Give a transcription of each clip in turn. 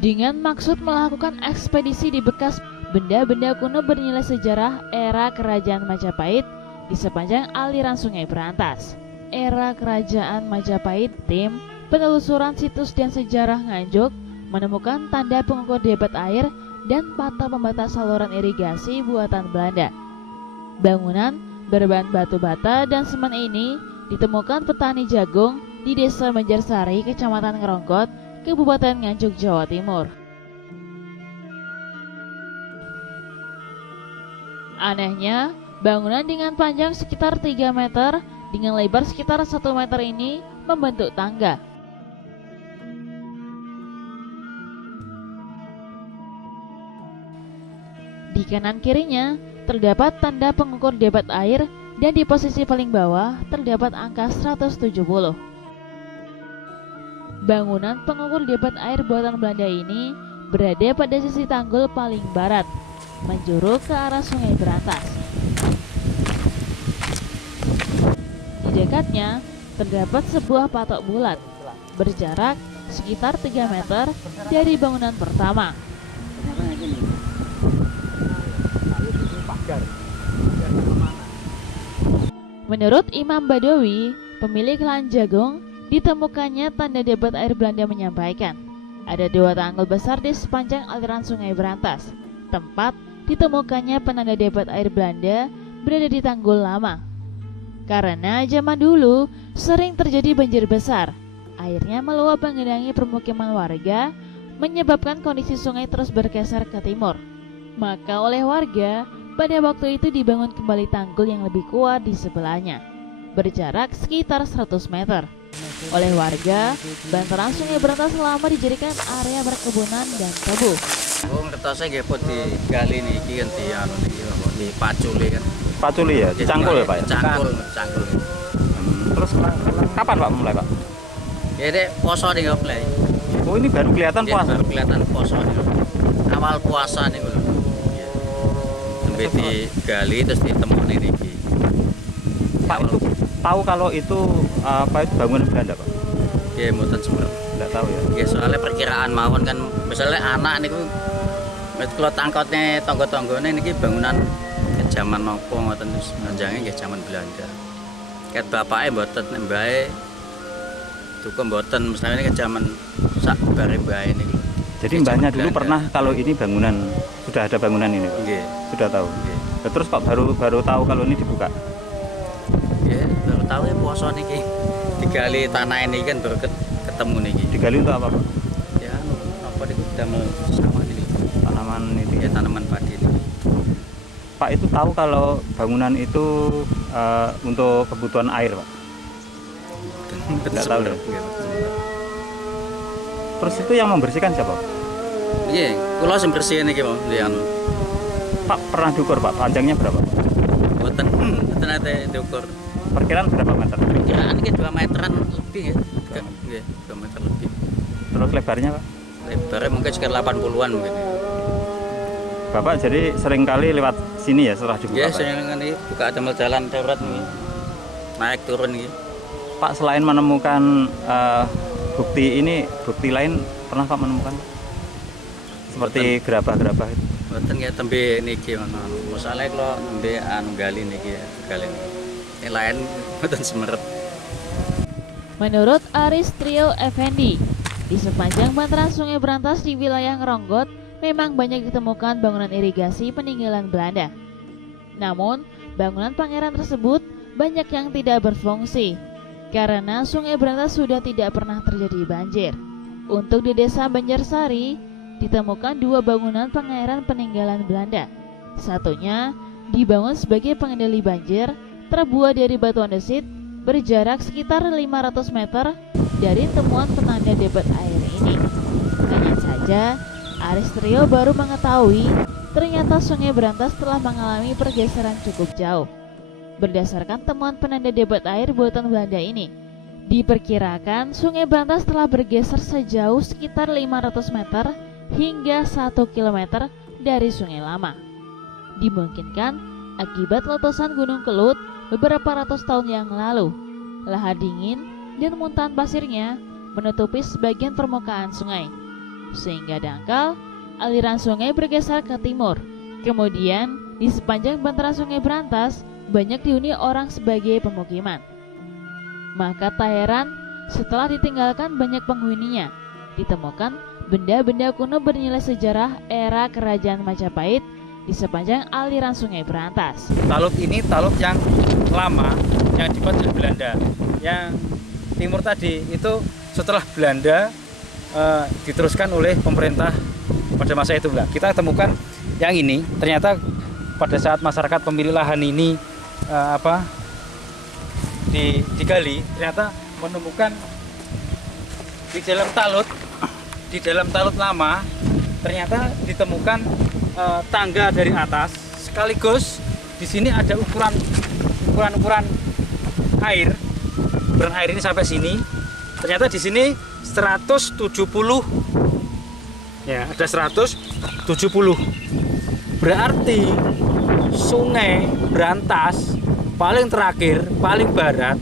dengan maksud melakukan ekspedisi di bekas benda-benda kuno bernilai sejarah era Kerajaan Majapahit di sepanjang aliran Sungai Berantas. Era Kerajaan Majapahit, tim penelusuran situs dan sejarah Nganjuk menemukan tanda pengukur debit air dan patok pembatas saluran irigasi buatan Belanda. Bangunan berbahan batu bata dan semen ini ditemukan petani jagung di Desa Banjarsari, Kecamatan Ngeronggot, Kabupaten Nganjuk, Jawa Timur. Anehnya, bangunan dengan panjang sekitar 3 meter dengan lebar sekitar 1 meter ini membentuk tangga. Di kanan kirinya terdapat tanda pengukur debit air dan di posisi paling bawah terdapat angka 170. Bangunan pengukur debit air buatan Belanda ini berada pada sisi tanggul paling barat, menjuru ke arah Sungai Berantas. Di dekatnya terdapat sebuah patok bulat berjarak sekitar 3 meter dari bangunan pertama. Menurut Imam Badawi, pemilik lahan jagung, ditemukannya tanda debit air Belanda menyampaikan ada 2 tanggul besar di sepanjang aliran Sungai Berantas. Tempat ditemukannya penanda debit air Belanda berada di tanggul lama. Karena zaman dulu sering terjadi banjir besar, airnya meluap menggenangi permukiman warga, menyebabkan kondisi sungai terus bergeser ke timur. Maka oleh warga, pada waktu itu dibangun kembali tanggul yang lebih kuat di sebelahnya, berjarak sekitar 100 meter. Oleh warga, bantaran Sungai Berantas lama dijadikan area perkebunan dan tebu. Kertasnya nggih pot digali niki kan di paculi kan. Paculi ya, dicangkul ya Pak? Cangkul. Terus kapan Pak mulai Pak? Ya dek poso nih mulai. Oh ini baru kelihatan puasa? Baru kelihatan poso nih. Awal puasa nih lho. Sampai digali terus ditemoni niki. Pak itu tahu kalau itu apa itu bangunan Belanda Pak? Ya mboten semerep. Enggak tahu ya. Ya soalnya perkiraan mawon kan misalnya anak niku kalau tangkotnya tonggo-tonggone niki bangunan zaman nopo ngoten terus panjangnya nggih zaman Belanda. Ket bapake mboten mbae duka mboten mestine ke zaman sak bare mbae niku. Jadi mbahnya dulu pernah kalau ini bangunan sudah ada bangunan ini Pak? Nggih. Sudah tahu. Nggih. Terus kok baru tahu kalau ini dibuka? Ya, baru tahu ya poso niki. Digali tanah ini kan baru ketemu niki. Digali untuk apa Pak? Ya, apa niku damel sawah niki. Tanaman itu Ya tanaman padi niki. Pak itu tahu kalau bangunan itu untuk kebutuhan air Pak? Tidak tahu ya? Terus itu yang membersihkan siapa? Iya, kula sing bersih niki mau anu. Pak pernah diukur Pak, panjangnya berapa Pak? Mboten ate diukur. Perkiraan berapa meter? Perkiraan iki 2 meteran lebih ya. Nggih, 2 meter lebih. Terus lebarnya Pak? Lebarnya mungkin sekitar 80-an mungkin. Bapak jadi sering kali lewat sini ya setelah dibuka Ya, Pak? saya kan ini buka damel jalan darurat nih. Naik turun nih. Pak selain menemukan bukti ini, bukti lain pernah Pak menemukan? Seperti gerabah-gerabah itu? Mboten ya tembe niki ngono. Masalahe kalau tembe anu gali niki gali. Yang lain mboten semerep. Menurut Aris Trio Effendi, di sepanjang bantaran Sungai Berantas di wilayah Ngeronggot memang banyak ditemukan bangunan irigasi peninggalan Belanda. Namun, bangunan pangeran tersebut banyak yang tidak berfungsi karena Sungai Berantas sudah tidak pernah terjadi banjir. Untuk di Desa Banjarsari, ditemukan 2 bangunan pangeran peninggalan Belanda. Satunya dibangun sebagai pengendali banjir, terbuat dari batu andesit, berjarak sekitar 500 meter dari temuan penanda debit air ini. Hanya saja, Aris Trio baru mengetahui ternyata Sungai Berantas telah mengalami pergeseran cukup jauh. Berdasarkan temuan penanda debit air buatan Belanda ini, diperkirakan Sungai Berantas telah bergeser sejauh sekitar 500 meter hingga 1 km dari Sungai Lama. Dimungkinkan akibat letusan Gunung Kelut beberapa ratus tahun yang lalu. Lahar dingin dan muntahan pasirnya menutupi sebagian permukaan sungai. sehingga dangkal, aliran sungai bergeser ke timur. Kemudian, di sepanjang bantaran Sungai Brantas, banyak dihuni orang sebagai pemukiman. Maka tak heran, setelah ditinggalkan banyak penghuninya, ditemukan benda-benda kuno bernilai sejarah era Kerajaan Majapahit di sepanjang aliran Sungai Brantas. Talut ini talut yang lama yang dibuat oleh Belanda. Yang timur tadi itu setelah Belanda diteruskan oleh pemerintah pada masa itu. Kita temukan yang ini ternyata pada saat masyarakat pemilik lahan ini digali, ternyata menemukan di dalam talut lama ternyata ditemukan tangga dari atas, sekaligus di sini ada ukuran air. Ukuran air ini sampai sini. Ternyata di sini 170. Ya, ada 170. Berarti Sungai Brantas paling terakhir, paling barat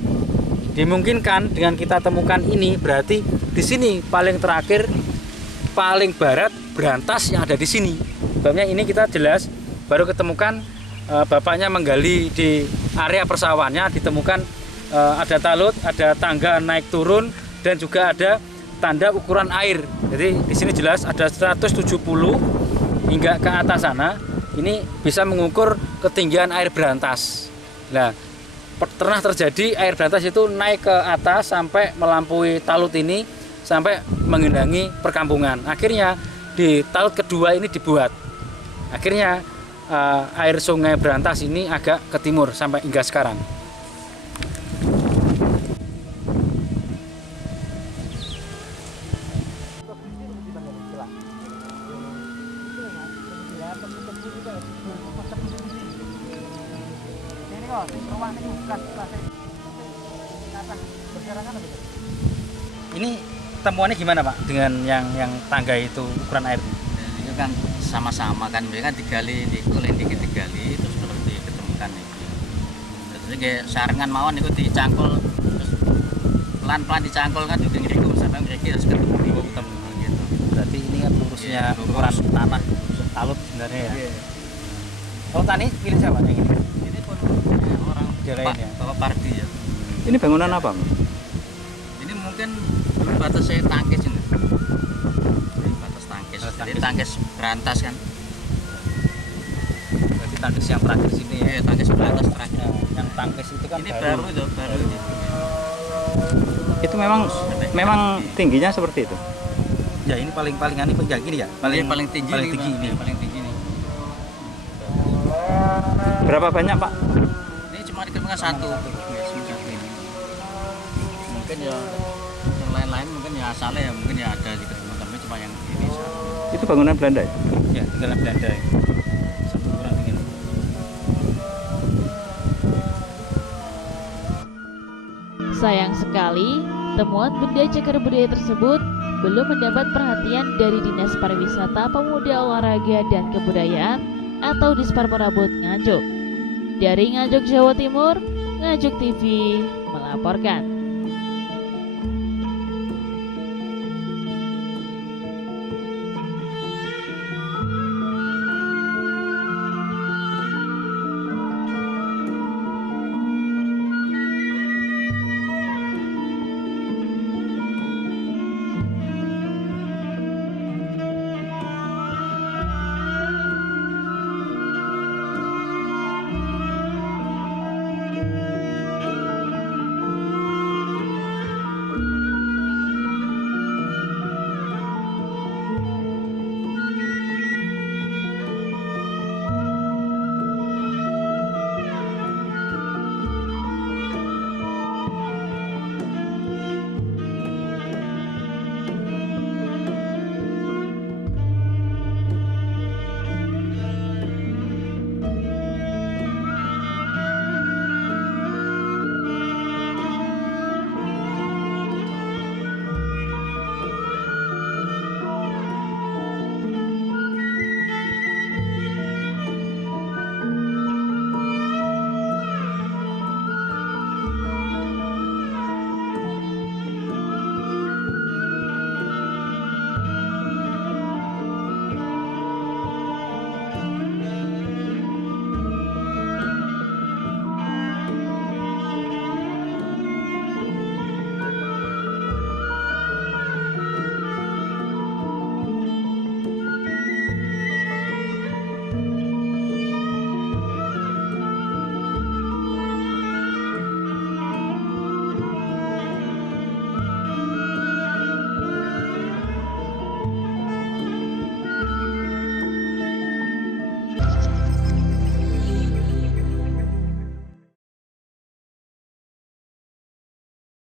dimungkinkan dengan kita temukan ini, berarti di sini paling terakhir, paling barat Brantas yang ada di sini. Sebabnya ini kita jelas baru ketemukan bapaknya menggali di area persawahannya, ditemukan ada talut, ada tangga naik turun, dan juga ada tanda ukuran air. Jadi di sini jelas ada 170 hingga ke atas sana. Ini bisa mengukur ketinggian air Brantas. Nah, pernah terjadi air Brantas itu naik ke atas sampai melampaui talut ini, sampai menggenangi perkampungan. Akhirnya di talut kedua ini dibuat. Akhirnya air Sungai Brantas ini agak ke timur sampai hingga sekarang. Ini temuannya gimana Pak dengan yang tangga itu ukuran air? Itu kan sama-sama kan, mereka digali, dikit digali, terus terus diketemukan itu. Terus kayak saringan mawon itu dicangkul, terus pelan-pelan dicangkul kan juga ngiriku sampai ngiriki harus ketemu gitu. Berarti ini kan lurusnya ukuran tanah talut sebenarnya ya. Kalau tani pilih siapa yang ini? Ini pun orang Bapak Pardi ya. Ini bangunan apa? Ini mungkin batasnya tangkis ini. Ini batas tangkis. Jadi tangkis Brantas kan. Berarti tangkis yang terakhir sini ya. Iya, tangkis Brantas terakhir. Yang tangkis itu kan Ini baru itu, baru ini. Itu memang tingginya seperti itu. Ya ini paling gini ya. Paling tinggi ini. Paling tinggi ini. Berapa banyak Pak? Ini cuma diketemukan satu. Mungkin ya yang lain-lain mungkin ya asalnya ya mungkin ya ada diketemukan, tapi cuma yang ini satu. Itu bangunan Belanda ya? Ya, tinggalan Belanda. Satu ukuran dengan Sayang sekali, temuan benda cagar budaya tersebut belum mendapat perhatian dari Dinas Pariwisata, Pemuda, Olahraga, dan Kebudayaan atau Dispar Perabot Nganjuk. Dari Nganjuk, Jawa Timur, Nganjuk TV melaporkan.